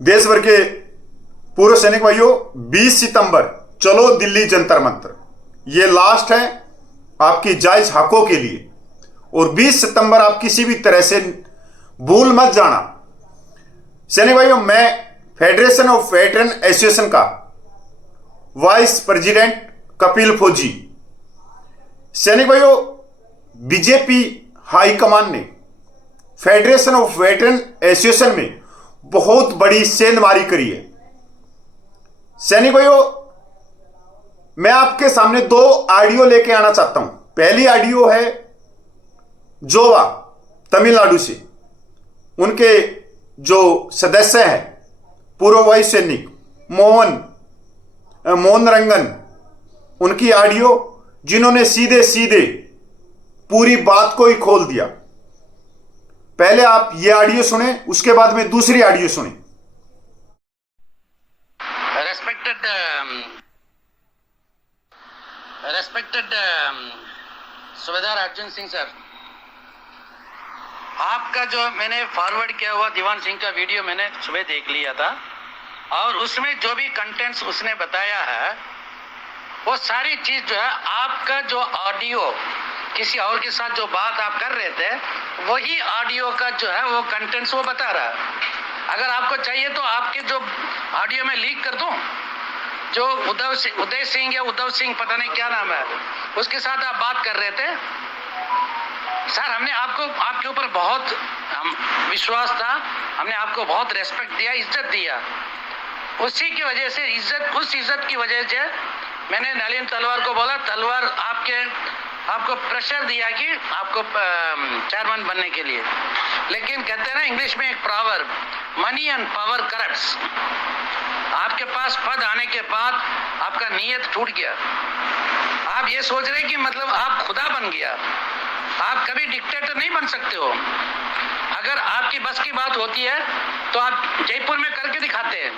देश भर के पूर्व सैनिक भाइयों, 20 सितंबर चलो दिल्ली जंतर मंतर, ये लास्ट है आपकी जायज हकों के लिए। और 20 सितंबर आप किसी भी तरह से भूल मत जाना। सैनिक भाइयों, मैं फेडरेशन ऑफ वेटरन एसोसिएशन का वाइस प्रेसिडेंट कपिल फौजी, सैनिक भाइयों, बीजेपी हाईकमान ने फेडरेशन ऑफ वेटरन एसोसिएशन में बहुत बड़ी सेंधमारी करी है। सैनिक भाइयों, मैं आपके सामने दो ऑडियो लेके आना चाहता हूं। पहली ऑडियो है जोवा तमिलनाडु से, उनके जो सदस्य हैं पूर्व वायु सैनिक मोहन रंगन, उनकी ऑडियो, जिन्होंने सीधे सीधे पूरी बात को ही खोल दिया। पहले आप ये ऑडियो सुने, उसके बाद में दूसरी ऑडियो सुने। रेस्पेक्टेड सूबेदार अर्जुन सिंह सर, आपका जो मैंने फॉरवर्ड किया हुआ दीवान सिंह का वीडियो मैंने सुबह देख लिया था, और उसमें जो भी कंटेंट्स उसने बताया है वो सारी चीज जो है, आपका जो ऑडियो किसी और के साथ जो बात आप कर रहे थे वही ऑडियो का जो है वो कंटेंट्स वो बता रहा है। अगर आपको चाहिए तो आपके जो ऑडियो में लीक कर दूं, जो उदय सिंह या उद्धव सिंह पता नहीं क्या नाम है, उसके साथ आप बात कर रहे थे। सर, हमने आपके ऊपर बहुत विश्वास था, हमने आपको बहुत रेस्पेक्ट दिया, इज्जत दिया। उसी की वजह से उस इज्जत की वजह से मैंने नलिन तलवार को बोला, तलवार आपको प्रेशर दिया कि आपको चेयरमैन बनने के लिए। लेकिन कहते हैं ना इंग्लिश में एक proverb, money and power corrupts. आपके पास पद आने के बाद आपका नीयत टूट गया। आप ये सोच रहे कि मतलब आप खुदा बन गया। आप कभी डिक्टेटर नहीं बन सकते हो। अगर आपकी बस की बात होती है तो आप जयपुर में करके दिखाते हैं।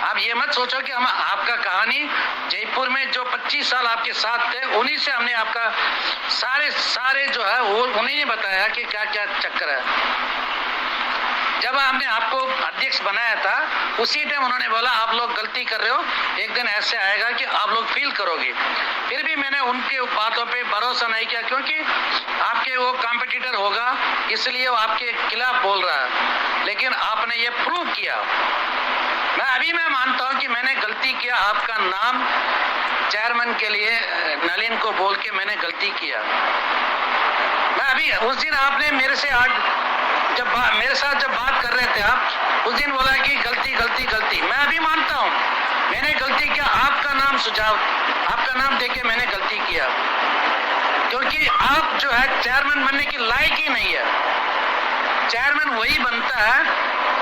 आप ये मत सोचो कि हम आपका कहानी जयपुर में जो 25 साल आपके साथ थे उन्हीं से हमने आपका सारे जो है वो उन्हीं ने बताया कि क्या क्या चक्कर है। जब हमने आपको अध्यक्ष बनाया था उसी टाइम उन्होंने बोला आप लोग गलती कर रहे हो, एक दिन ऐसे आएगा कि आप लोग फील करोगे। फिर भी मैंने उनके बातों पे भरोसा नहीं किया, क्योंकि आपके वो कॉम्पिटिटर होगा इसलिए वो आपके खिलाफ बोल रहा है। लेकिन आपने ये प्रूव किया। मैं मानता हूं कि मैंने गलती किया, आपका नाम चेयरमैन के लिए नलिन को बोल के मैंने गलती किया। मैं अभी उस दिन आपने मेरे से मेरे साथ जब बात कर रहे थे आप उस दिन बोला कि गलती। मैं अभी मानता हूं मैंने गलती किया, आपका नाम देके मैंने गलती किया, क्योंकि आप जो है चेयरमैन बनने की लायक ही नहीं है। चेयरमैन वही बनता है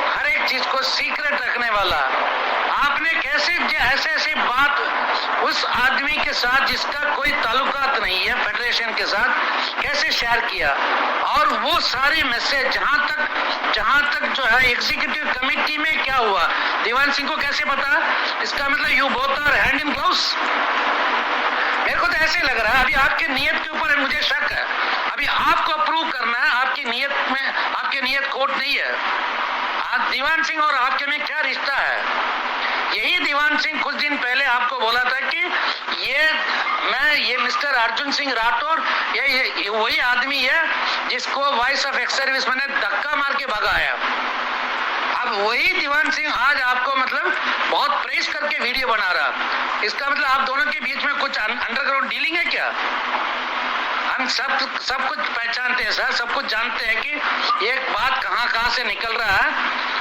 हर एक चीज को सीक्रेट रखने वाला। आपने कैसे ऐसे बात उस आदमी के साथ जिसका कोई ताल्लुकात नहीं है फेडरेशन के साथ कैसे शेयर किया, और वो सारी मैसेज जहां तक जो है एग्जीक्यूटिव कमेटी में क्या हुआ दीवान सिंह को कैसे पता? इसका मतलब you both are hand in gloves. मेरे को तो ऐसे लग रहा है अभी आपके नियत के ऊपर मुझे शक है। अभी आपको अप्रूव करना है, आपकी नियत कोर्ट नहीं है। दीवान सिंह और आपके में क्या रिश्ता है? यही दीवान सिंह कुछ दिन पहले आपको बोला था कि ये मिस्टर अर्जुन सिंह राठौर ये वही आदमी है जिसको वॉइस ऑफ एक्स सर्विस मैंने धक्का मार के भगाया। अब वही दीवान सिंह आज आपको मतलब बहुत प्रेस करके वीडियो बना रहा। इसका मतलब आप दोनों के बीच में कुछ अंडरग्राउंड डीलिंग है क्या? हम सब कुछ पहचानते हैं सर, सब कुछ जानते हैं कि ये बात कहां से निकल रहा है।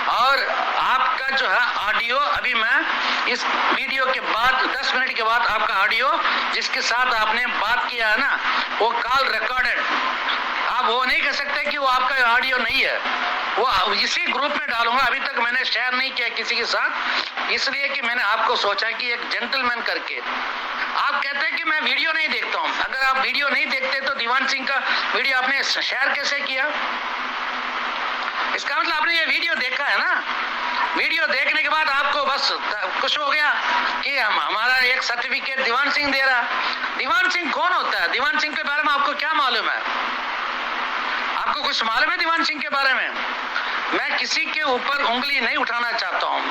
और आपका जो है ऑडियो, अभी मैं इस वीडियो के बाद 10 मिनट के बाद आपका ऑडियो जिसके साथ आपने बात किया है ना, वो कॉल रिकॉर्डेड। आप वो नहीं कह सकते कि वो आपका ऑडियो नहीं है। वो इसी ग्रुप में डालूंगा। अभी तक मैंने शेयर नहीं किया किसी के साथ, इसलिए कि मैंने आपको सोचा कि एक जेंटलमैन करके। आप कहते हैं कि मैं वीडियो नहीं देखता हूं। अगर आप वीडियो नहीं देखते तो दीवान सिंह का वीडियो आपने शेयर कैसे किया? इसका मतलब आपने ये वीडियो देखा है ना। वीडियो देखने के बाद आपको बस खुश हो गया कि हमारा एक सर्टिफिकेट दीवान सिंह दे रहा। दीवान सिंह कौन होता है? दीवान सिंह के बारे में आपको क्या मालूम है? आपको कुछ मालूम है दीवान सिंह के बारे में? मैं किसी के ऊपर उंगली नहीं उठाना चाहता हूं।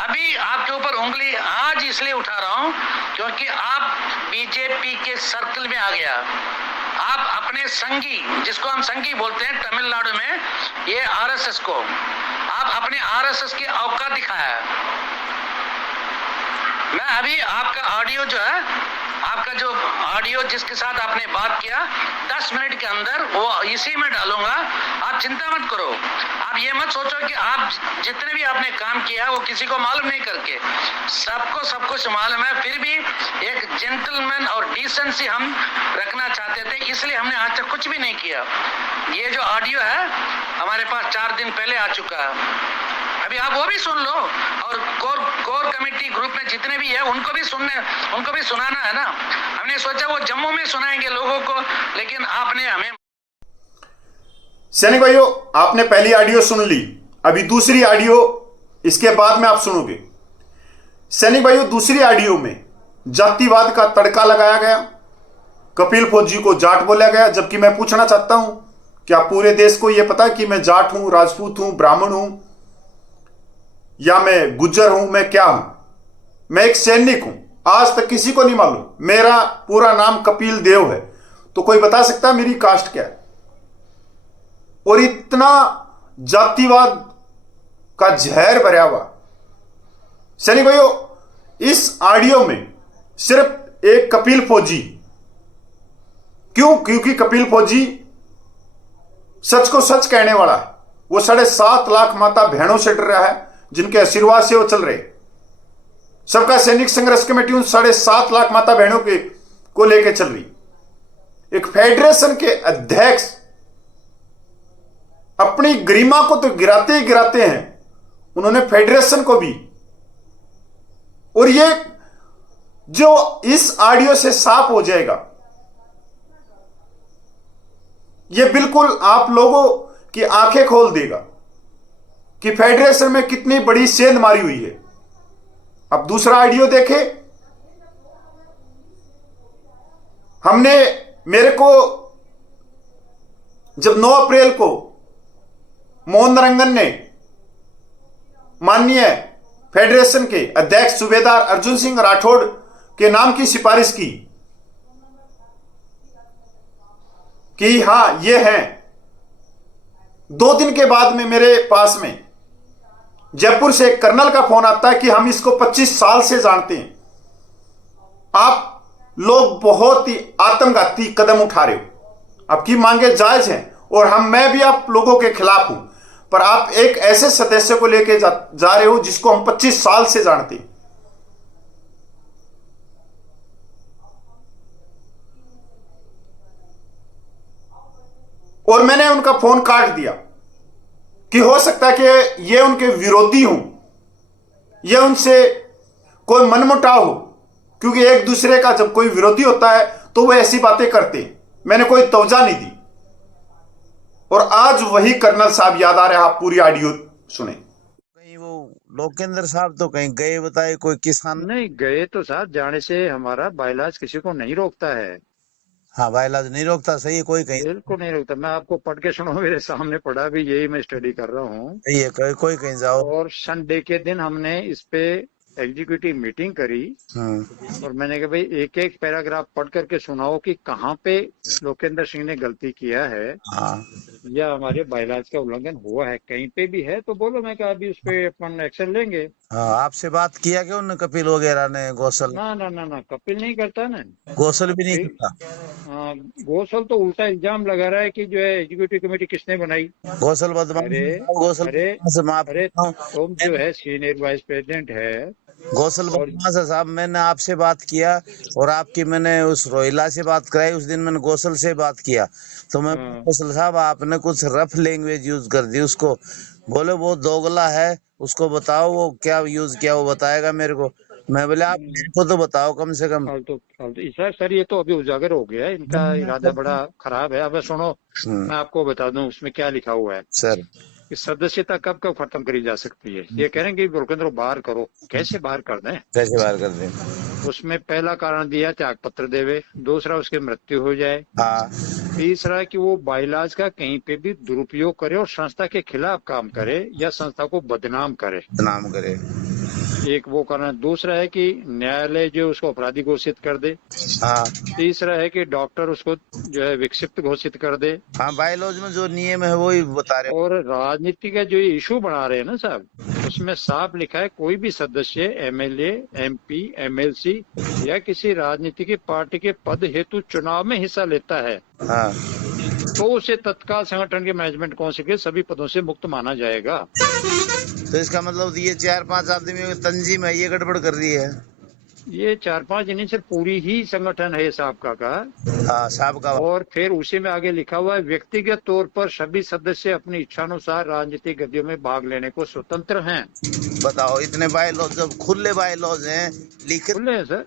अभी आपके ऊपर उंगली आज इसलिए उठा रहा हूं क्योंकि आप बीजेपी के सर्कल में आ गया। आप अपने संगी, जिसको हम संगी बोलते हैं तमिलनाडु में, ये आरएसएस को, आप अपने आरएसएस की औकात दिखाया। मैं अभी आपका ऑडियो जो है, आपका जो ऑडियो जिसके साथ आपने बात किया 10 मिनट के अंदर वो इसी में डालूंगा। आप चिंता मत करो। आप ये मत सोचो कि आप जितने भी आपने काम किया वो किसी को मालूम नहीं करके, सबको सब कुछ मालूम है। फिर भी एक जेंटलमैन और डिसेंसी हम रखना चाहते थे, इसलिए हमने आज तक कुछ भी नहीं किया। ये जो ऑडियो है हमारे पास 4 दिन पहले आ चुका है। अभी आप वो भी सुन लो, और कोर कमेटी ग्रुप में जितने भी है उनको भी सुनाना है ना। हमने सोचा वो जम्मू में सुनाएंगे लोगों को, लेकिन आपने हमें। सैनिक भाइयों, आपने पहली ऑडियो सुन ली, अभी दूसरी ऑडियो इसके बाद में आप सुनोगे। सैनिक भाइयों, दूसरी ऑडियो में जातिवाद का तड़का लगाया गया, कपिल फौजी को जाट बोला गया, जबकि मैं पूछना चाहता हूं क्या पूरे देश को यह पता है कि मैं जाट हूं, राजपूत हूं, ब्राह्मण हूं, या मैं गुज्जर हूं, मैं क्या हूं? मैं एक सैनिक हूं। आज तक किसी को नहीं मालूम मेरा पूरा नाम कपिल देव है, तो कोई बता सकता है मेरी कास्ट क्या है? और इतना जातिवाद का जहर भरा हुआ। सैनिक भाइयों, इस ऑडियो में सिर्फ एक कपिल फौजी, क्यों? क्योंकि कपिल फौजी सच को सच कहने वाला है। वो 7.5 लाख माता बहनों से डर रहा है, जिनके आशीर्वाद से वो चल रहे। सबका सैनिक संघर्ष कमेटी उन 7.5 लाख माता बहनों के को लेकर चल रही। एक फेडरेशन के अध्यक्ष अपनी गरिमा को तो गिराते ही गिराते हैं, उन्होंने फेडरेशन को भी। और ये जो इस ऑडियो से साफ हो जाएगा, ये बिल्कुल आप लोगों की आंखें खोल देगा कि फेडरेशन में कितनी बड़ी सेंध मारी हुई है। अब दूसरा ऑडियो देखें। मेरे को जब 9 अप्रैल को मोहन रंगन ने माननीय फेडरेशन के अध्यक्ष सूबेदार अर्जुन सिंह राठौड़ के नाम की सिफारिश की कि हां ये हैं, 2 दिन के बाद में मेरे पास में जयपुर से एक कर्नल का फोन आता है कि हम इसको 25 साल से जानते हैं, आप लोग बहुत ही आत्मघाती कदम उठा रहे हो, आपकी मांगे जायज हैं और मैं भी आप लोगों के खिलाफ हूं, पर आप एक ऐसे सदस्य को लेके जा रहे हो जिसको हम 25 साल से जानते हैं। और मैंने उनका फोन काट दिया कि हो सकता है कि ये उनके विरोधी हों, ये उनसे कोई मनमुटाव हो, क्योंकि एक दूसरे का जब कोई विरोधी होता है तो वो ऐसी बातें करते हैं। मैंने कोई तवज्जो नहीं दी। और आज वही कर्नल साहब याद आ रहे हैं। आप पूरी ऑडियो सुने। कहीं वो लोकेंद्र साहब तो कहीं गए, बताए कोई किसान नहीं गए तो साहब जाने से हमारा बाइलाज किसी को नहीं रोकता है। हाँ बाइलाज नहीं रोकता, सही है, कोई कहीं बिल्कुल नहीं रोकता। मैं आपको पढ़ के सुनो, मेरे सामने पढ़ा भी, यही मैं स्टडी कर रहा हूँ। सही है, कोई कहीं जाओ। और संडे के दिन हमने इस पे एग्जीक्यूटिव मीटिंग करी और मैंने कहा भाई एक एक पैराग्राफ पढ़ करके सुनाओ कि कहाँ पे लोकेंद्र सिंह ने गलती किया है या हमारे बाइलाज का उल्लंघन हुआ है, कहीं पे भी है तो बोलो। मैं कहा अभी उस पे अपन एक्शन लेंगे। आपसे बात किया क्या उन्होंने, कपिल वगैरह ने? गौसल ना कपिल नहीं करता ना, गौसल भी नहीं करता। गौसल तो उल्टा इल्जाम लगा रहा है कि जो है एग्जीक्यूटिव कमेटी किसने बनाई। गौसल बदमाश। गौसल अरे तुम जो है सीनियर वाइस प्रेसिडेंट है। गौसल बदमाश है साहब। मैंने आपसे बात किया और आपकी मैंने उस रोहिला से बात कराई, उस दिन मैंने गौसल से बात किया तो मैं गौसल साहब आपने कुछ रफ लैंग्वेज यूज कर दी उसको। बोले वो दोगला है, उसको बताओ वो क्या यूज किया, वो बताएगा मेरे को। मैं बोले आप मेरे को तो बताओ कम से कम। सर ये तो अभी उजागर हो गया है, इनका इरादा बड़ा खराब है। अब सुनो मैं आपको बता दूं उसमें क्या लिखा हुआ है सर कि सदस्यता कब कब खत्म करी जा सकती है। ये कह रहे हैं कि लोकेंद्र बाहर करो, कैसे बाहर कर दें? कैसे बाहर कर दें? उसमें पहला कारण दिया त्याग पत्र देवे, दूसरा उसकी मृत्यु हो जाए, हाँ तीसरा कि वो बाइलाज का कहीं पे भी दुरुपयोग करे और संस्था के खिलाफ काम करे या संस्था को बदनाम करे, नाम करे। एक वो कारण। दूसरा है कि न्यायालय जो उसको अपराधी घोषित कर दे, हाँ तीसरा है कि डॉक्टर उसको जो है विक्षिप्त घोषित कर दे। हाँ, बायोलॉज में जो नियम है वही बता रहे हो। और राजनीति का जो ये इशू बना रहे हैं ना साहब, उसमें साफ लिखा है कोई भी सदस्य एमएलए, एमपी, एमएलसी या किसी राजनीतिक पार्टी के पद हेतु चुनाव में हिस्सा लेता है हाँ तो उसे तत्काल संगठन के मैनेजमेंट काउंसिल के सभी पदों से मुक्त माना जाएगा। तो इसका मतलब ये 4-5 आदमियों की तंजीम है, ये गड़बड़ कर रही है। ये 4-5 नहीं सर, पूरी ही संगठन है साबका का। हाँ साहब का। और फिर उसी में आगे लिखा हुआ है व्यक्तिगत तौर पर सभी सदस्य अपनी इच्छानुसार राजनीतिक गतियों में भाग लेने को स्वतंत्र हैं। बताओ, इतने बायलॉज, जब खुले बायलॉज हैं, लिखे खुले हैं सर।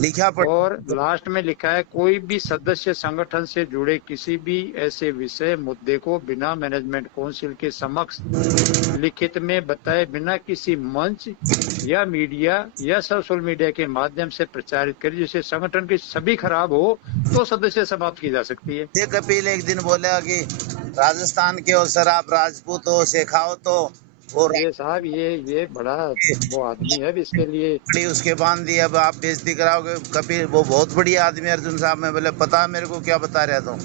लिखा पड़। और लास्ट में लिखा है कोई भी सदस्य संगठन से जुड़े किसी भी ऐसे विषय मुद्दे को बिना मैनेजमेंट काउंसिल के समक्ष लिखित में बताए बिना किसी मंच या मीडिया या सोशल मीडिया के माध्यम से प्रचारित करे जिससे संगठन की छवि खराब हो तो सदस्य समाप्त की जा सकती है। ये कपिल एक दिन बोला कि राजस्थान के हो सर, आप राजपूत हो, शेखाओ तो वो ये साहब ये बड़ा वो आदमी है, इसके लिए राखड़ी उसके बांध दी। अब आप बेइज्जती कराओगे। कपिल वो बहुत बढ़िया आदमी, अर्जुन साहब में बोले पता मेरे को क्या बता रहा तुम।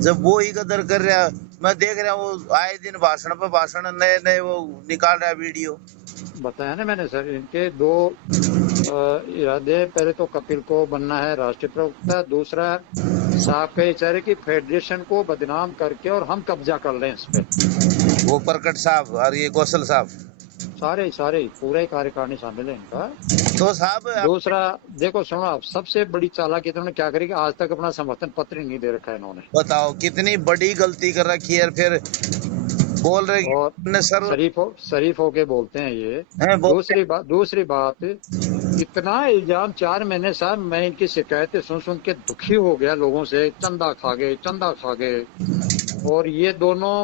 जब वो ही कदर कर रहा, मैं देख रहा हूँ वो आए दिन भाषण पे भाषण नए नए वो निकाल रहा है वीडियो। बताया ना मैंने सर, इनके दो इरादे, पहले तो कपिल को बनना है राष्ट्रीय प्रवक्ता, दूसरा साहब के इशारे की फेडरेशन को बदनाम करके और हम कब्जा कर लें इस पे। वो प्रकट साहब और ये कौशल साहब, सारे पूरे कार्यकारिणी शामिल है इनका। तो साहब दूसरा देखो सुनो आप, सबसे बड़ी चालाकी इन्होंने क्या करी कि आज तक अपना समर्थन पत्र ही नहीं दे रखा है इन्होंने। बताओ कितनी बड़ी गलती कर रखी है। फिर बोल रहे और सर शरीफ होके बोलते हैं ये। दूसरी बात इतना इल्जाम 4 महीने साहब मैं इनकी शिकायतें सुन के दुखी हो गया लोगों से, चंदा खा गए। और ये दोनों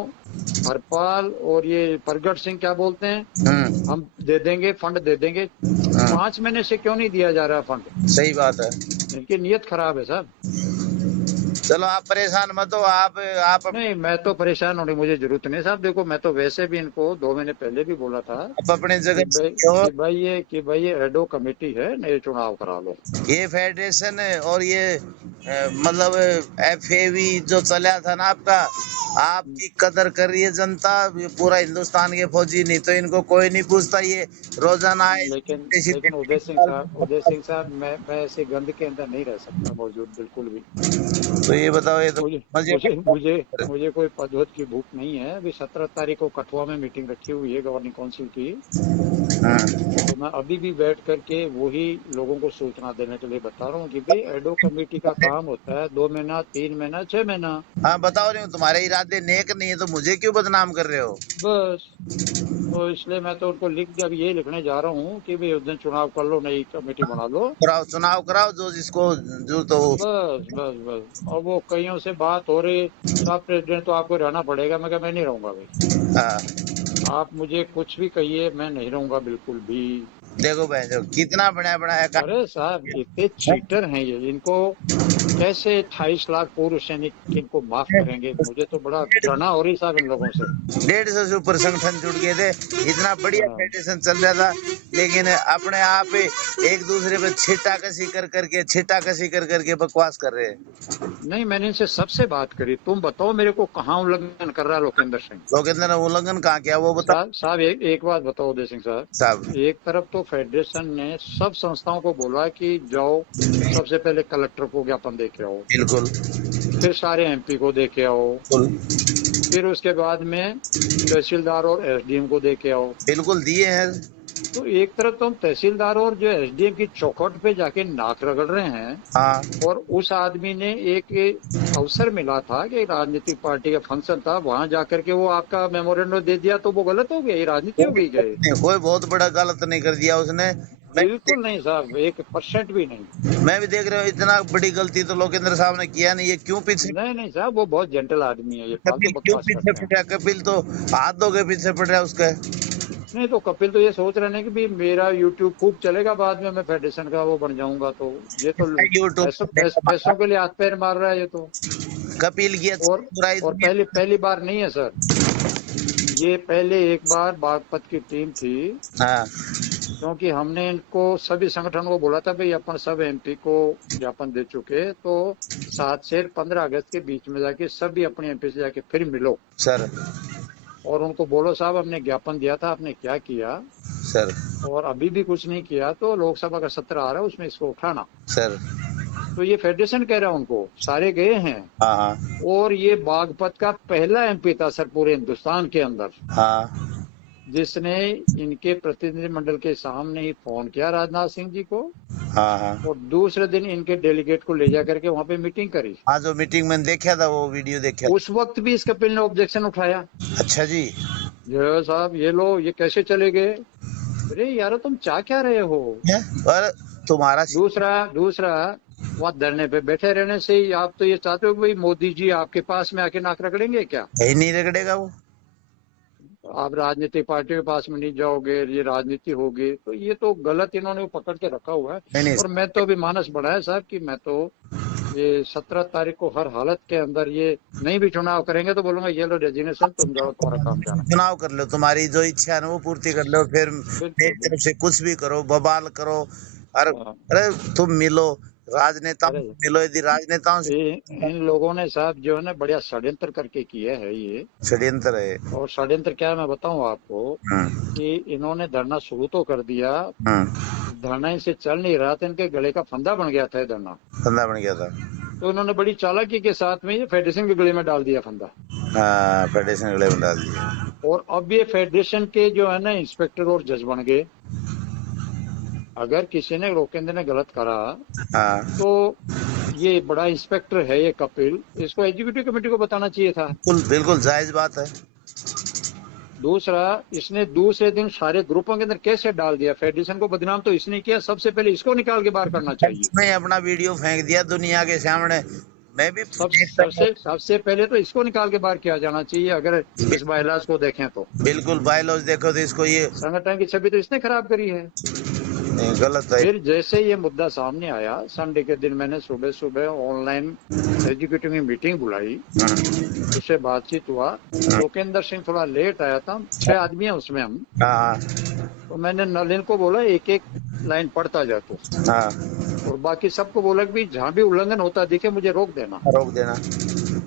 हरपाल और ये प्रगट सिंह क्या बोलते हैं, हम दे देंगे, फंड दे देंगे। 5 महीने से क्यों नहीं दिया जा रहा फंड? सही बात है, इनकी नीयत खराब है साहब। चलो आप परेशान मत हो। आप नहीं, मैं तो परेशान होने मुझे जरूरत नहीं साहब। देखो मैं तो वैसे भी इनको 2 महीने पहले भी बोला था अपने जगह कि भाई ये एडो कमेटी है, नए चुनाव करा लो। ये फेडरेशन और ये मतलब FAV जो चला था ना आपका, आपकी कदर कर रही है जनता। ये पूरा हिंदुस्तान के फौजी, नहीं तो इनको कोई नहीं पूछता। ये रोजाना आए। लेकिन उदय सिंह साहब मैं ऐसे गंद के अंदर नहीं रह सकता मौजूद, बिल्कुल भी। तो ये बताओ, ये तो मुझे कोई पदोत की भूख नहीं है। अभी 17 तारीख को कठुआ में मीटिंग रखी हुई है गवर्निंग काउंसिल की। तो मैं अभी भी बैठ करके वही लोगों को सूचना देने के लिए बता रहा हूँ कि भाई एडो कमेटी का काम होता है 2 महीना, 3 महीना, 6 महीना। हाँ बताओ रही हूँ, तुम्हारे इरादे नेक नहीं है तो मुझे क्यों बदनाम कर रहे हो? बस तो इसलिए मैं तो उनको ये लिखने जा रहा हूँ कि भाई उस दिन चुनाव कर लो, नई कमेटी बना लो, चुनाव कराओ जो जिसको जो तो। बस। और वो कईयों से बात हो रही, साहब प्रेसिडेंट तो आपको रहना पड़ेगा। मैं नहीं रहूंगा भाई। आप मुझे कुछ भी कहिए, मैं नहीं रहूंगा बिल्कुल भी। देखो भाई जो कितना बड़ा है। अरे साहब इतने चीटर हैं ये, इनको कैसे 28 लाख पूर्व सैनिक इनको माफ करेंगे? मुझे तो बड़ा घृणा हो रही साहब इन लोगों से। 150 से ऊपर संगठन जुड़ गए थे, इतना बढ़िया फेडरेशन चल रहा था, लेकिन अपने आप एक दूसरे पे छिटा कसी कर करके बकवास कर रहे हैं। नहीं, मैंने इनसे सबसे बात करी, तुम बताओ मेरे को कहाँ उल्लंघन कर रहा है लोकेंद्र सिंह? लोकेंद्र ने उल्लंघन कहाँ किया वो बता साहब। एक बात बताओ उदय सिंह साहब, एक तरफ तो फेडरेशन ने सब संस्थाओं को बोला कि जाओ सबसे पहले कलेक्टर को ज्ञापन दे के आओ, बिल्कुल, फिर सारे MP को दे के आओ, फिर उसके बाद में तहसीलदार और SDM को दे के आओ। बिल्कुल दिए हैं। तो एक तरफ तो हम तहसीलदार और जो SDM की चौखट पे जाके नाक रगड़ रहे हैं। हाँ। और उस आदमी ने एक अवसर मिला था कि राजनीतिक पार्टी का फंक्शन था, वहाँ जाकर के वो आपका मेमोरेंडम दे दिया, तो वो गलत हो गया? ये राजनीति हो गई क्या? कोई बहुत बड़ा गलत नहीं कर दिया उसने, बिल्कुल नहीं साहब, 1% भी नहीं। मैं भी देख रहा हूँ इतना बड़ी गलती तो लोकेंद्र साहब ने किया नहीं। ये क्यों पीछे? नहीं साहब, वो बहुत जेंटल आदमी है। ये कपिल क्यों पीछे पड़ रहा है? कपिल तो हाथों के पीछे पड़ रहा है उसका। नहीं तो कपिल तो ये सोच रहे हैं कि भी मेरा यूट्यूब खूब चलेगा, बाद में मैं फेडरेशन का वो बन जाऊंगा, तो ये तो पैसों के लिए हाथ पैर मार रहा है ये तो। कपिल की अच्छी बुराई और पहली बार नहीं है सर, ये पहले एक बार बागपत की टीम थी, हाँ क्योंकि हमने इनको सभी संगठन को बोला था भाई अपन सब एमपी को ज्ञापन दे चुके, तो 7 से 15 अगस्त के बीच में जाके सभी अपने एमपी से जाके फिर मिलो सर, और उनको बोलो साहब हमने ज्ञापन दिया था, आपने क्या किया सर, और अभी भी कुछ नहीं किया, तो लोकसभा का सत्र आ रहा है उसमें इसको उठाना। सर। तो ये फेडरेशन कह रहा है उनको, सारे गए हैं। हाँ हाँ और ये बागपत का पहला एमपी था सर पूरे हिंदुस्तान के अंदर, हाँ, जिसने इनके प्रतिनिधिमंडल के सामने ही फोन किया राजनाथ सिंह जी को, हाँ हाँ और दूसरे दिन इनके डेलीगेट को ले जा करके वहाँ पे मीटिंग करी। हाँ, जो मीटिंग मैंने देखा था वो वीडियो देखा। उस वक्त भी इस कपिल ने ऑब्जेक्शन उठाया। अच्छा जी। जो साहब ये लो, ये कैसे चले गए? अरे यार तुम चाह क्या रहे हो? और तुम्हारा दूसरा वहाँ धरने पे बैठे रहने से ही आप तो ये चाहते हो कि भाई मोदी जी आपके पास में आके नाक रगड़ेंगे क्या? यही नहीं रगड़ेगा वो। आप राजनीतिक पार्टी के पास में नहीं जाओगे, ये राजनीति होगी, तो ये तो गलत इन्होंने पकड़ के रखा हुआ है। नहीं। और मैं तो अभी मानस बढ़ाया साहब कि मैं तो ये 17 तारीख को हर हालत के अंदर, ये नहीं भी चुनाव करेंगे तो बोलूंगा ये लो रेजिग्नेशन, तुम जाओ तुम्हारा काम जाना। चुनाव कर लो, तुम्हारी जो इच्छा है ना वो पूर्ति कर लो, फिर एक तरफ से कुछ भी करो, बवाल करो। अरे तुम मिलो राजनेताओं से, मिलो। यदि राजनेताओं से इन लोगों ने साहब जो है ना बढ़िया षड्यंत्र करके किया है ये। षड्यंत्र है। और षड्यंत्र क्या है मैं बताऊं आपको, कि इन्होंने धरना शुरू तो कर दिया, धरना इनसे चल नहीं रहा था, इनके गले का फंदा बन गया था, धरना फंदा बन गया था, तो इन्होंने बड़ी चालाकी के साथ में ये फेडरेशन के गले में डाल दिया फंदा। हाँ, फेडरेशन के गले में डाल दिया। और अब ये फेडरेशन के जो है ना इंस्पेक्टर और जज बन गए। अगर किसी ने रोकेंद्र ने गलत करा, हाँ, तो ये बड़ा इंस्पेक्टर है ये कपिल, इसको एग्जीक्यूटिव कमेटी को बताना चाहिए था। बिल्कुल जायज बात है। दूसरा, इसने दूसरे दिन सारे ग्रुपों के अंदर कैसे डाल दिया? फेडरेशन को बदनाम तो इसने किया, सबसे पहले इसको निकाल के बाहर करना चाहिए। मैं अपना वीडियो फेंक दिया दुनिया के सामने, मैं भी सबसे पहले तो इसको निकाल के बाहर किया जाना चाहिए। अगर इस बायलॉज को देखें तो बिल्कुल बायलॉज देखो तो इसको, ये संगठन की छवि तो इसने खराब करी है। गलत है। फिर जैसे ये मुद्दा सामने आया, संडे के दिन मैंने सुबह ऑनलाइन एग्जीक्यूटिव की मीटिंग बुलाई, उससे बातचीत हुआ। लोकेंद्र सिंह थोड़ा लेट आया था, 6 आदमी है उसमें हम। तो मैंने नलिन को बोला एक एक लाइन पढ़ता जा तू, और बाकी सबको बोला कि जहाँ भी उल्लंघन होता दिखे मुझे रोक देना।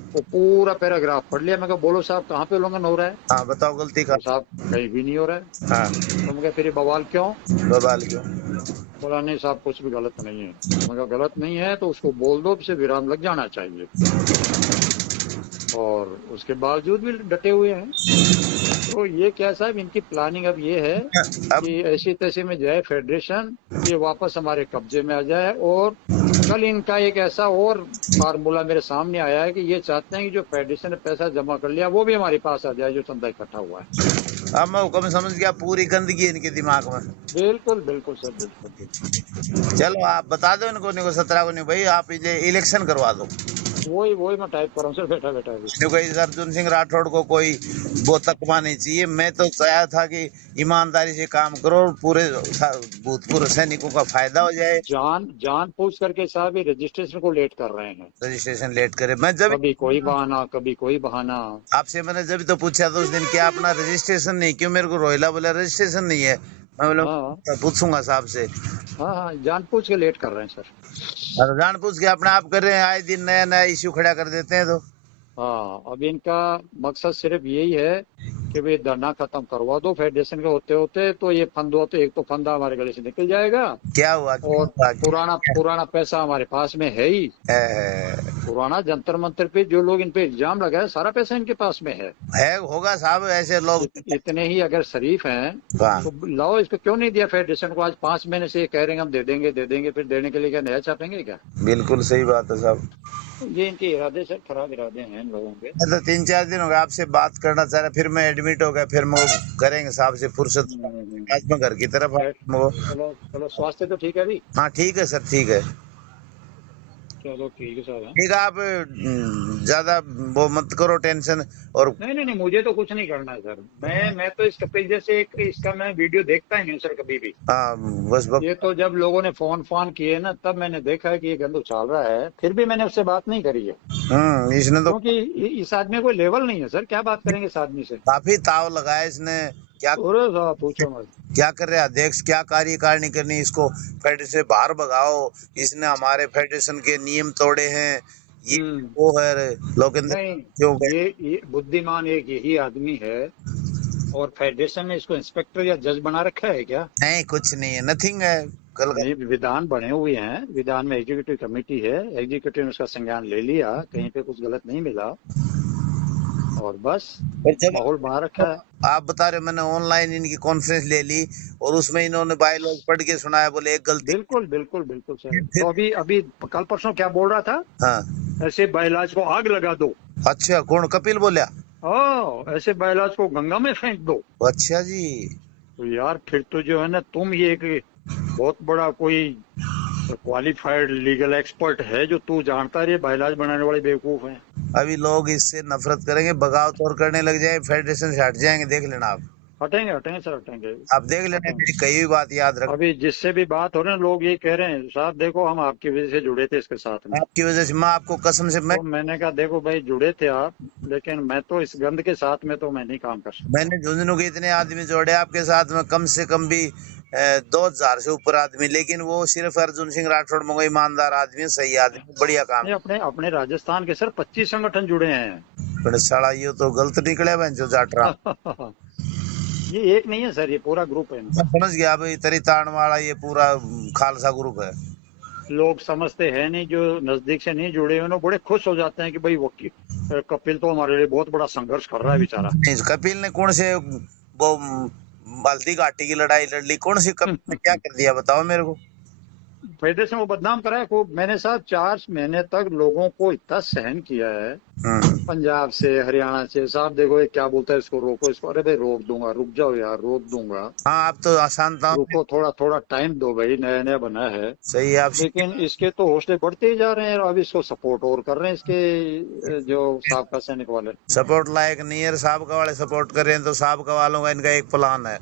वो पूरा पैराग्राफ पढ़ लिया। मैं कहा बोलो साहब कहाँ पे उल्लंघन हो रहा है? हाँ बताओ गलती का। साहब कहीं भी नहीं हो रहा है। हाँ। तो मैं कहा फिर बवाल क्यों? बोला नहीं साहब कुछ भी गलत नहीं है। मैं कहा गलत नहीं है तो उसको बोल दो, इसे विराम लग जाना चाहिए। और उसके बावजूद भी डटे हुए हैं। तो ये क्या साहब, इनकी प्लानिंग अब ये है कि ऐसी तैसी में जाए फेडरेशन, ये वापस हमारे कब्जे में आ जाए। और कल इनका एक ऐसा और फार्मूला मेरे सामने आया है कि ये चाहते हैं कि जो फेडरेशन ने पैसा जमा कर लिया वो भी हमारे पास आ जाए, जो चंदा इकट्ठा हुआ है। अब मैं हुक्म समझ गया, पूरी गंदगी इनके दिमाग में। बिल्कुल बिल्कुल सर, बिल्कुल। चलो आप बता दो इनको 17 को नहीं भाई, आप इलेक्शन करवा दो। वही मैं टाइप कर रहा हूँ सर, बैठा क्योंकि अर्जुन सिंह राठौड़ को कोई वो तकमा नहीं चाहिए। मैं तो चाहा था कि ईमानदारी से काम करो, पूरे भूतपूर्व सैनिकों का फायदा हो जाए। जान पूछ करके साहब ये रजिस्ट्रेशन को लेट कर रहे हैं। रजिस्ट्रेशन लेट करे, मैं जब कभी कोई बहाना आपसे मैंने जब तो पूछा था उस दिन क्या अपना रजिस्ट्रेशन नहीं, क्यों मेरे को रोहिला बोला रजिस्ट्रेशन नहीं है। मैं बोला पूछूंगा साहब से। हाँ, जान पूछ के लेट कर रहे हैं सर। जान पूछ के अपने आप कर रहे हैं, आए दिन नया इश्यू खड़ा कर देते हैं। तो हाँ, अब इनका मकसद सिर्फ यही है कि भाई धरना खत्म करवा दो फेडरेशन के होते होते, तो ये फंद हो तो एक तो फंदा हमारे गले से निकल जाएगा। क्या हुआ? और पुराना पैसा हमारे पास में है ही। पुराना जंतर मंतर पे जो लोग इन पे इल्जाम लगाए, सारा पैसा इनके पास में है होगा साहब। ऐसे लोग इतने ही अगर शरीफ हैं तो लाओ, इसको क्यों नहीं दिया फेडरेशन को? आज 5 महीने से ये कह रहे हैं हम दे देंगे, फिर देने के लिए क्या नया छापेंगे क्या? बिल्कुल सही बात है साहब। ये इनके इरादे सर खराब इरादे हैं इन लोगों के। तो 3-4 दिन हो गए आपसे बात करना चाह रहा, फिर मैं एडमिट हो गया, फिर मैं करेंगे साहब से फुर्सत। आज मैं घर की तरफ। चलो स्वास्थ्य तो ठीक है अभी? हाँ ठीक है सर, ठीक है। चलो ठीक है सर। ठीक है, आप ज्यादा वो मत करो टेंशन। और नहीं नहीं नहीं, मुझे तो कुछ नहीं करना है सर। मैं तो इस कपिल जैसे एक इसका मैं वीडियो देखता ही नहीं सर कभी भी। हाँ, बस ये तो जब लोगों ने फोन किए ना, तब मैंने देखा है कि ये गंदू चल रहा है, फिर भी मैंने उससे बात नहीं करी है, इसने तो क्योंकि इस आदमी का कोई लेवल नहीं है सर, क्या बात करेंगे इस आदमी से। काफी ताव लगाया इसने। क्या अरे साहब पूछो मत। क्या कर रहे हैं अध्यक्ष, क्या कार्यकारिणी करनी, इसको फेडरेशन से बाहर भगाओ, इसने हमारे फेडरेशन के नियम तोड़े हैं, ये हम्म। वो है। लोकेंद्र नहीं, क्यों गए? ये बुद्धिमान एक यही आदमी है, और फेडरेशन ने इसको इंस्पेक्टर या जज बना रखा है क्या? नहीं, कुछ नहीं है, नथिंग है। कल नहीं, विधान बने हुए हैं, विधान में एग्जीक्यूटिव कमेटी है, एग्जीक्यूटिव ने उसका संज्ञान ले लिया, कहीं पे कुछ गलत नहीं मिला, और बस और जब माहौल बना रखा है। आप बता रहे, मैंने ऑनलाइन इनकी कॉन्फ्रेंस ले ली और उसमें इन्होंने बायलॉज पढ़ के सुनाया, बोले एक गलती। बिल्कुल बिल्कुल बिल्कुल सर। फिर तो अभी अभी कल परसों क्या बोल रहा था, हाँ, ऐसे बाइलाज को आग लगा दो। अच्छा, कौन? कपिल बोला? ऐसे बाइलाज को गंगा में फेंक दो। अच्छा जी। तो यार फिर तो जो है ना, तुम ये एक बहुत बड़ा कोई क्वालिफाइड लीगल एक्सपर्ट है, जो तू जानता है, ये बाइलाज बनाने वाले बेवकूफ हैं। अभी लोग इससे नफरत करेंगे, बगावत और करने लग जाए, फेडरेशन से हट जाएंगे, देख लेना आप। हटेंगे हटेंगे सर, हटेंगे। आप देख लेना, मेरी कही हुई बात याद रख। अभी जिससे भी बात हो रही है, लोग ये कह रहे हैं साहब देखो हम आपकी वजह से जुड़े थे इसके साथ में। आपकी वजह से, मैं आपको कसम से, तो मैंने कहा देखो भाई जुड़े थे आप, लेकिन मैं तो इस गंद के साथ में तो मैं नहीं काम कर सकता। मैंने झुंझुनू के इतने आदमी जोड़े आपके साथ में, कम से कम भी 2000 से ऊपर आदमी, लेकिन वो सिर्फ अर्जुन सिंह राठौड़ में ईमानदार आदमी, सही आदमी, बढ़िया काम। ये अपने अपने राजस्थान के सर 25 संगठन जुड़े हैं। पर साला ये तो गलत निकले बहन जो जाटरा। ये एक नहीं है सर, ये पूरा ग्रुप है मैं इनका। समझ गया भाई, तरीताण वाला ये पूरा खालसा ग्रुप है। लोग समझते हैं नहीं, जो नजदीक से नहीं जुड़े हुए ना, बड़े खुश हो जाते हैं कि भाई वकील कपिल तो हमारे लिए बहुत बड़ा संघर्ष कर रहा है बेचारा। नहीं, कपिल ने कौन से वो हल्दी घाटी की लड़ाई लड़ ली? कौन सी कपिल ने क्या कर दिया, बताओ मेरे को। फेडरेशन को बदनाम करा है खूब। मैंने साहब 4 महीने तक लोगों को इतना सहन किया है, पंजाब से हरियाणा से, साहब देखो ये क्या बोलता है, इसको रोको, इसको, अरे भाई रोक दूंगा, रुक जाओ यार, रोक दूंगा। हाँ, आप तो आसान था, रुको, थोड़ा थोड़ा टाइम दो भाई, नया नया बना है। सही है आप। लेकिन इसके तो हौसले बढ़ते ही जा रहे हैं, और अब इसको सपोर्ट और कर रहे हैं इसके जो साबका सैनिक वाले। सपोर्ट लायक नहीं है, साहब का वाले सपोर्ट कर रहे हैं, तो साहब का वालों का इनका एक प्लान है।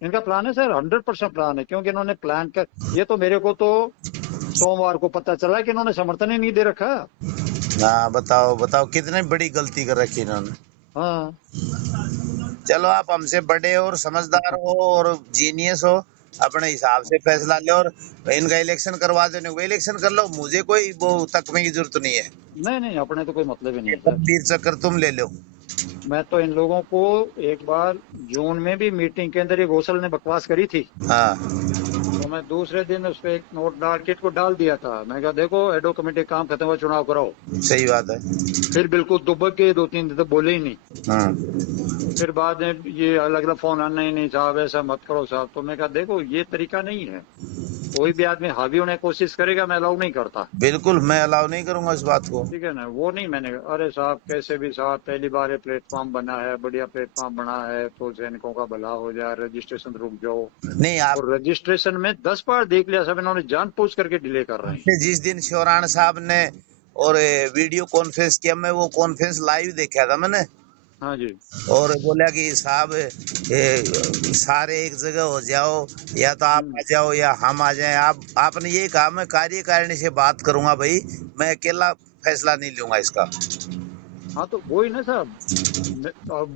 इनका प्लान है सर, 100% प्लान है, क्योंकि इन्होंने प्लान कर, ये तो मेरे को तो सोमवार को पता चला कि इन्होंने समर्थन ही नहीं दे रखा। हाँ, बताओ बताओ, कितनी बड़ी गलती कर रखी इन्होंने। हाँ, चलो, आप हमसे बड़े और समझदार हो और जीनियस हो, अपने हिसाब से फैसला लो, और इनका इलेक्शन करवा देने को इलेक्शन कर लो, मुझे कोई वो तकमे की जरूरत नहीं है। नहीं नहीं, अपने तो कोई मतलब ही नहीं है सर। तीर चक्कर तुम ले लो। मैं तो इन लोगों को एक बार जून में भी मीटिंग के अंदर ये घोषल ने बकवास करी थी, हाँ, तो मैं दूसरे दिन उस पर एक नोट डाल के इसको डाल दिया था। मैं कहा देखो एडो कमेटी काम खत्म हुआ, चुनाव कराओ। सही बात है। फिर बिल्कुल दुबक के 2-3 दिन तक बोले ही नहीं। हाँ, फिर बाद में ये अलग अलग फोन आना, नहीं नहीं साहब ऐसा मत करो साहब। तो मैं कहा देखो ये तरीका नहीं है, कोई भी आदमी हावी होने की कोशिश करेगा, मैं अलाउ नहीं करता। बिल्कुल, मैं अलाउ नहीं करूंगा इस बात को। ठीक है ना, वो नहीं। मैंने कहा अरे साहब कैसे भी साहब, पहली बार ये प्लेटफॉर्म बना है, बढ़िया प्लेटफॉर्म बना है, तो सैनिकों का भला हो जाए, रजिस्ट्रेशन रुक जाओ। नहीं, आप और रजिस्ट्रेशन में 10 बार देख लिया सब, इन्होंने जानबूझ करके डिले कर रहे हैं। जिस दिन शिवराण साहब ने और वीडियो कॉन्फ्रेंस किया, मैं वो कॉन्फ्रेंस लाइव देखा था मैंने, हाँ जी। और बोला कि साहब सारे एक जगह हो जाओ, या तो आप आ जाओ या हम आ जाएं। आपने ये कहा, मैं कार्यकारिणी से बात करूंगा भाई, मैं अकेला फैसला नहीं लूंगा इसका। हाँ तो वही ना साहब,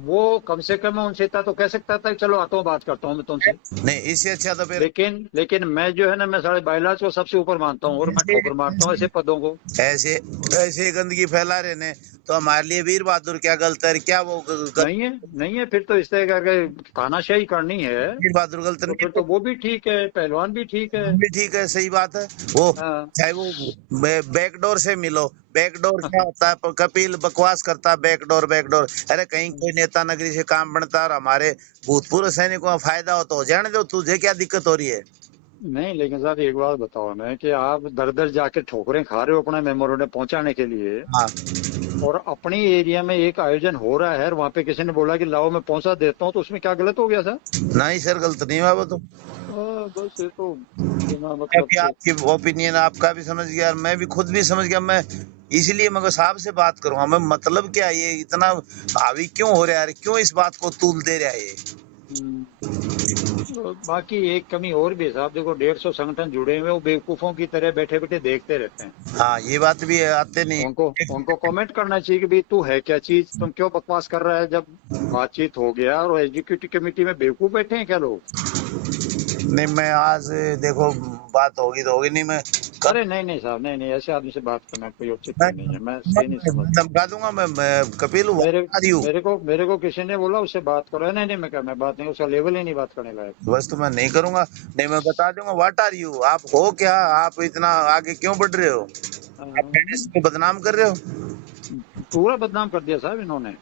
वो कम से कम उनसे था तो कह सकता था कि चलो आता हूँ, बात करता हूँ मैं तुमसे। नहीं, इससे अच्छा तो फिर लेकिन मैं जो है ना, मैं सारे बाइलाज को सबसे ऊपर मानता हूँ, और मैं ठोकर मारता हूँ ऐसे पदों को। ऐसे ऐसे गंदगी फैला रहे ने, तो हमारे लिए वीर बहादुर क्या गलत है? क्या वो नहीं है, फिर तो इस तरह करके तानाशाही करनी है, वीर बहादुर गलत तो नहीं? फिर तो वो भी ठीक है, पहलवान भी ठीक है। भी ठीक है, सही बात है। वो हाँ। चाहे वो बैकडोर से मिलो, बैकडोर क्या होता है? कपिल बकवास करता है, बैकडोर। अरे कहीं कोई नेता नगरी से काम बनता है और हमारे भूतपूर्व सैनिकों का फायदा हो तो जाने दो, तुझे क्या दिक्कत हो रही है? नहीं, लेकिन साहब एक बात बताओ ना, कि आप दर दर जाके ठोकरें खा रहे हो अपने मेमोरेंडम पहुंचाने के लिए, हाँ, और अपनी एरिया में एक आयोजन हो रहा है, और वहाँ पे किसी ने बोला कि लाओ मैं पहुंचा देता हूँ, तो उसमें क्या गलत हो गया सर? नहीं सर, गलत नहीं हुआ वो तो। बस ये तो बिना मतलब क्योंकि से। आपकी ओपिनियन आपका भी समझ गया, मैं भी खुद भी समझ गया। मैं इसलिए मैं साहब से बात करूंगा। मैं मतलब क्या ये इतना हावी क्यों हो रहा है, क्यों इस बात को तूल दे रहा है ये? हम्म, और बाकी एक कमी और भी है साहब, देखो 150 संगठन जुड़े हुए हैं, वो बेवकूफों की तरह बैठे बैठे देखते रहते हैं। हाँ, ये बात भी है, आते नहीं। उनको उनको कमेंट करना चाहिए कि भाई तू है क्या चीज, तुम क्यों बकवास कर रहा है। जब बातचीत हो गया और एग्जीक्यूटिव कमेटी में बेवकूफ बैठे हैं क्या लोग। नहीं, मैं आज देखो, बात होगी तो होगी नहीं। मैं कब अरे नहीं नहीं साहब, नहीं नहीं, ऐसे आदमी से बात करना कोई उचित मैं, भी नहीं है, मैं मैं, सही नहीं मैं समझता। धमका दूंगा। मैं कपिल हूँ, मेरे आ रही हूँ। मेरे को किसी ने बोला उससे बात करो, नहीं नहीं मैं क्या, मैं बात नहीं, उसका लेवल ही नहीं बात करने लायक। बस तो मैं नहीं करूंगा। नहीं, मैं बता दूंगा व्हाट आर यू, आप हो क्या, आप इतना आगे क्यों बढ़ रहे हो, आप फेडरेशन को बदनाम कर रहे हो। पूरा बदनाम कर दिया साहब इन्होंने।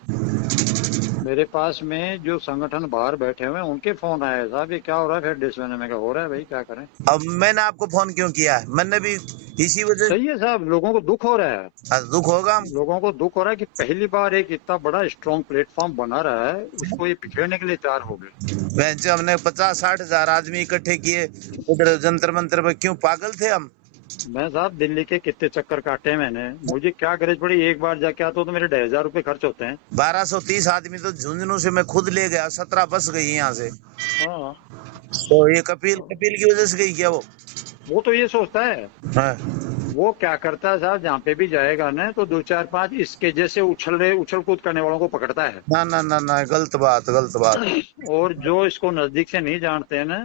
मेरे पास में जो संगठन बाहर बैठे हुए हैं उनके फोन आए साहब, ये क्या हो रहा है फेडरेशन में। मैं कहा हो रहा है भाई, क्या करें। अब मैंने आपको फोन क्यों किया है? मैंने भी इसी वजह सही है साहब, लोगों को दुख हो रहा है। दुख होगा हम। लोगों को दुख हो रहा है कि पहली बार एक इतना बड़ा स्ट्रॉन्ग प्लेटफॉर्म बना रहा है, उसको ये बिखेरने के लिए तैयार हो गए। जो हमने 50-60 हजार आदमी इकट्ठे किए उधर जंतर मंतर पर, क्यों पागल थे हम? मैं साहब दिल्ली के कितने चक्कर काटे मैंने, मुझे क्या गरज पड़ी, एक बार जाके आता हूँ तो मेरे 2,500 रुपये खर्च होते हैं। 1230 आदमी तो झुंझुनू से मैं खुद ले गया, 17 बस गई यहाँ से। हाँ, तो ये कपिल कपिल की वजह से गई क्या वो? वो तो ये सोचता है। हाँ। वो क्या करता है साहब, जहाँ पे भी जाएगा ना तो 2 4 5 इसके जैसे उछल कूद करने वालों को पकड़ता है। ना ना ना ना, गलत बात, गलत बात। और जो इसको नजदीक से नहीं जानते हैं ना,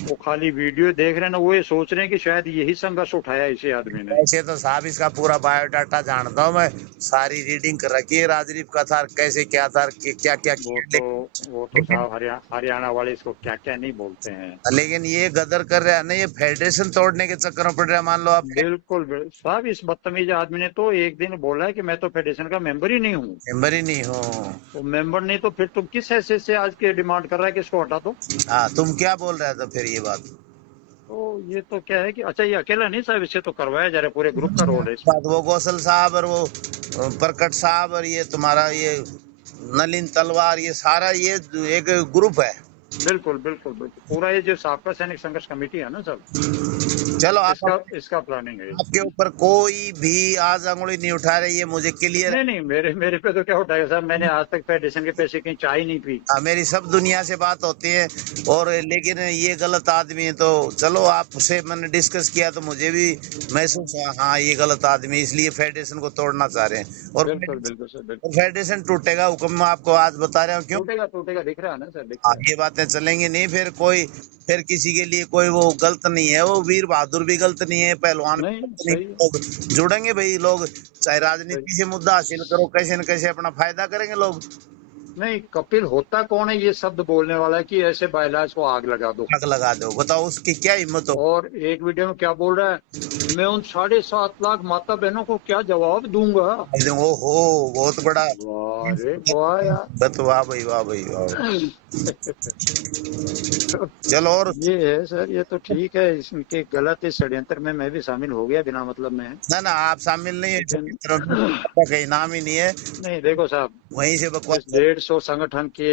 वो खाली वीडियो देख रहे हैं ना, वो ये सोच रहे हैं कि शायद यही संघर्ष उठाया इसी आदमी ने। ऐसे तो साहब इसका पूरा बायोडाटा जानता हूँ मैं, सारी रीडिंग कर रखी है राजदीप का था, कैसे क्या था, क्या क्या वो किया। तो वो तो साहब हरियाणा वाले इसको क्या क्या नहीं बोलते हैं। लेकिन ये गदर कर रहा है ना, ये फेडरेशन तोड़ने के चक्कर में पड़ रहा है। मान लो आप बिल्कुल साहब, इस बदतमीज आदमी ने तो एक दिन बोला है कि मैं तो फेडरेशन का मेंबर ही नहीं हूँ। मेंबर ही नहीं हो। तो मेंबर नहीं तो फिर तुम किस हैसियत से आज की डिमांड कर रहा है कि इसको हटा दो। हाँ, तुम क्या बोल रहा था फिर ये बात? तो ये तो क्या है कि अच्छा ये अकेला नहीं साहब, इससे तो करवाया जा रहा है, पूरे ग्रुप का रोल है इसमें। बात वो कौशल साहब और वो प्रकट साहब और ये तुम्हारा ये नलिन तलवार, ये सारा ये एक ग्रुप है। बिल्कुल बिल्कुल बिल्कुल, पूरा ये जो साबका सैनिक संघर्ष कमेटी है ना सर, चलो आप, इसका प्लानिंग है। आपके ऊपर कोई भी आज अंगुली नहीं उठा रही है, मुझे क्लियर है। नहीं नहीं, मेरे मेरे पे तो क्या उठाएगा साहब, मैंने आज तक फेडरेशन के पैसे कहीं चाय नहीं पी। मेरी सब दुनिया से बात होती है, और लेकिन ये गलत आदमी है। तो चलो आपसे मैंने डिस्कस किया तो मुझे भी महसूस हुआ, हाँ ये गलत आदमी, इसलिए फेडरेशन को तोड़ना चाह रहे हैं। और बिल्कुल बिल्कुल सर, बिल्कुल फेडरेशन टूटेगा, हुक्म मैं आपको आज बता रहा हूँ क्यों। टूटेगा टूटेगा, दिख रहा है ना सर, दिख हाँ, रहा ये बातें चलेंगी नहीं फिर कोई, फिर किसी के लिए कोई वो गलत नहीं है, वो वीर बहादुर भी गलत नहीं है, पहलवान है। भी नहीं गलत नहीं। सही है, लोग जुड़ेंगे भाई, लोग चाहे सही। राजनीति से मुद्दा हासिल करो, कैसे न कैसे अपना फायदा करेंगे लोग। नहीं, कपिल होता कौन है ये शब्द बोलने वाला है कि ऐसे बाइलाज को आग लगा दो। आग लगा दो, बताओ उसकी क्या हिम्मत हो। और एक वीडियो में क्या बोल रहा है, मैं उन 7.5 लाख माता बहनों को क्या जवाब दूंगा। ओ हो, बहुत बड़ा। वाह रे वाह यार। बत वाह भाई, वाह भाई, वाह। चलो और ये है सर, ये तो ठीक है, इसके गलत इस षड्यंत्र में मैं भी शामिल हो गया बिना मतलब में। ना ना, आप शामिल नहीं है, लेकिन आपका कहीं नाम ही नहीं है, नहीं देखो साहब, वहीं से इस बकवास। 150 संगठन के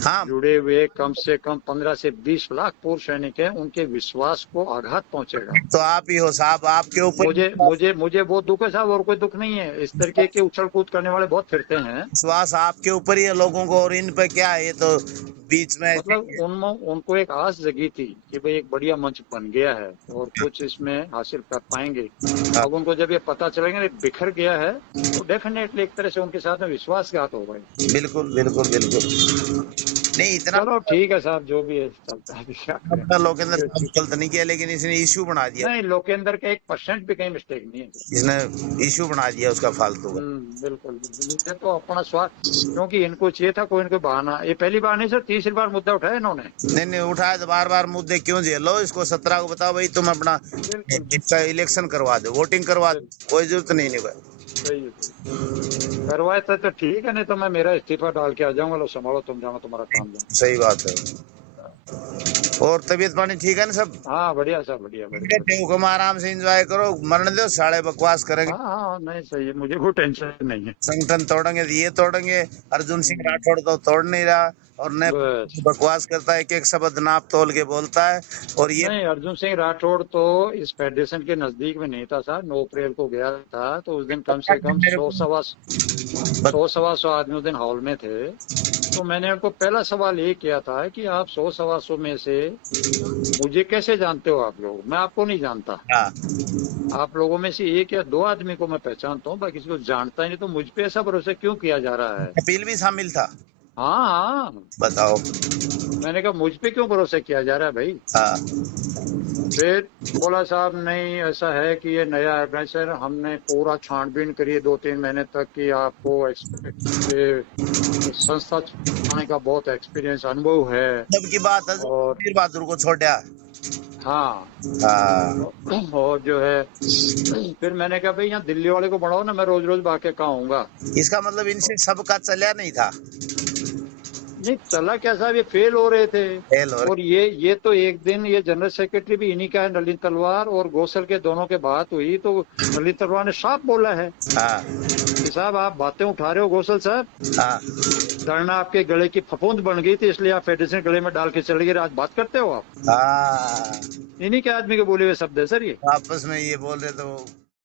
हाँ, जुड़े हुए कम से कम 15 से 20 लाख पूर्व सैनिक हैं, उनके विश्वास को आघात पहुंचेगा। तो आप ही हो साहब, आपके ऊपर मुझे मुझे मुझे बहुत दुख है साहब, और कोई दुख नहीं है। इस तरीके के उछल कूद करने वाले बहुत फिरते हैं। विश्वास आपके ऊपर ही है लोगों को, और इन पे क्या है, ये तो बीच में मतलब उनको एक आस जगी थी कि भाई एक बढ़िया मंच बन गया है और कुछ इसमें हासिल कर पाएंगे। अब उनको जब ये पता चलेगा बिखर गया है, तो डेफिनेटली एक तरह से उनके साथ में विश्वासघात होगा। बिल्कुल बिल्कुल बिल्कुल। नहीं, इतना चलो ठीक है साहब, जो भी है चलता है, क्या करें। अपना लोकेंद्र साहब गलत नहीं किया, लेकिन इसने इशू बना दिया। नहीं, लोकेंद्र का 1% भी कहीं मिस्टेक नहीं है। इसने इशू बना दिया उसका फालतू का। बिल्कुल बिल्कुल, ये तो अपना स्वार्थ, क्योंकि इनको चाहिए था कोई इनको बहाना। ये पहली बार नहीं सर, तीसरी बार मुद्दा उठाया इन्होंने। नहीं नहीं, उठाया तो बार बार मुद्दे क्यों झेलो, इसको 17 को बताओ भाई, तुम अपना बिल्कुल इसका इलेक्शन करवा दो, वोटिंग करवा दो, कोई जरूरत नहीं है भाई। सही है, करवाए तो ठीक है, नहीं तो मैं मेरा इस्तीफा डाल के आ जाऊंगा, लो संभालो तुम, जाओ तुम्हारा काम जाओ। सही बात है। और तबीयत पानी ठीक है ना सब? हाँ बढ़िया सब, बढ़िया बढ़िया। बैठे हो कम आराम से एंजॉय करो, मरने दो, साढ़े बकवास करेंगे। हाँ हाँ नहीं सही है, मुझे कोई टेंशन नहीं है। संगठन तोड़ेंगे तो ये तोड़ेंगे। अर्जुन सिंह राठौड़ तो तोड़ नहीं रहा, और न बस बकवास करता है, एक शब्द नाप तोल के बोलता है। और ये नहीं, अर्जुन सिंह राठौड़ तो इस फेडरेशन के नजदीक में नहीं था साहब। 9 अप्रैल को गया था तो उस दिन कम से कम 100-125 आदमी उस दिन हॉल में थे। तो मैंने उनको पहला सवाल ये किया था कि आप 100-125 में से मुझे कैसे जानते हो आप लोग? मैं आपको नहीं जानता। हाँ, आप लोगों में से 1 या 2 आदमी को मैं पहचानता हूँ, बाकी किसी को जानता ही नहीं। तो मुझ पे ऐसा भरोसा क्यों किया जा रहा है? अपील भी शामिल था। हाँ हाँ, बताओ। मैंने कहा मुझ पे क्यों भरोसा किया जा रहा है भाई? हाँ, फिर बोला साहब नहीं ऐसा है कि ये नया है। सर हमने पूरा छानबीन करी है 2-3 महीने तक कि आपको संस्था चलाने का बहुत एक्सपीरियंस अनुभव है। तब की बात है और वीर बहादुर को छोड़ा। हाँ, और जो है फिर मैंने कहा भाई यहाँ दिल्ली वाले को बढ़ाओ ना, मैं रोज रोज बाके कहाँ आऊंगा। इसका मतलब इनसे सबका चलिया नहीं था। नहीं चला क्या साहब, ये फेल हो रहे थे। फेल हो रहे। और ये तो एक दिन ये जनरल सेक्रेटरी भी इन्हीं का है, नलिन तलवार और गोसल के, दोनों के बात हुई तो नलिन तलवार ने साफ बोला है हाँ, कि साहब आप बातें उठा रहे हो गोसल साहब, हाँ, धरना आपके गले की फफूंद बन गई थी इसलिए आप फेडरेशन गले में डाल के चले गए, आज बात करते हो आप। हाँ। इन्हीं के आदमी के बोले हुए शब्द है सर ये। आपस में ये बोल रहे तो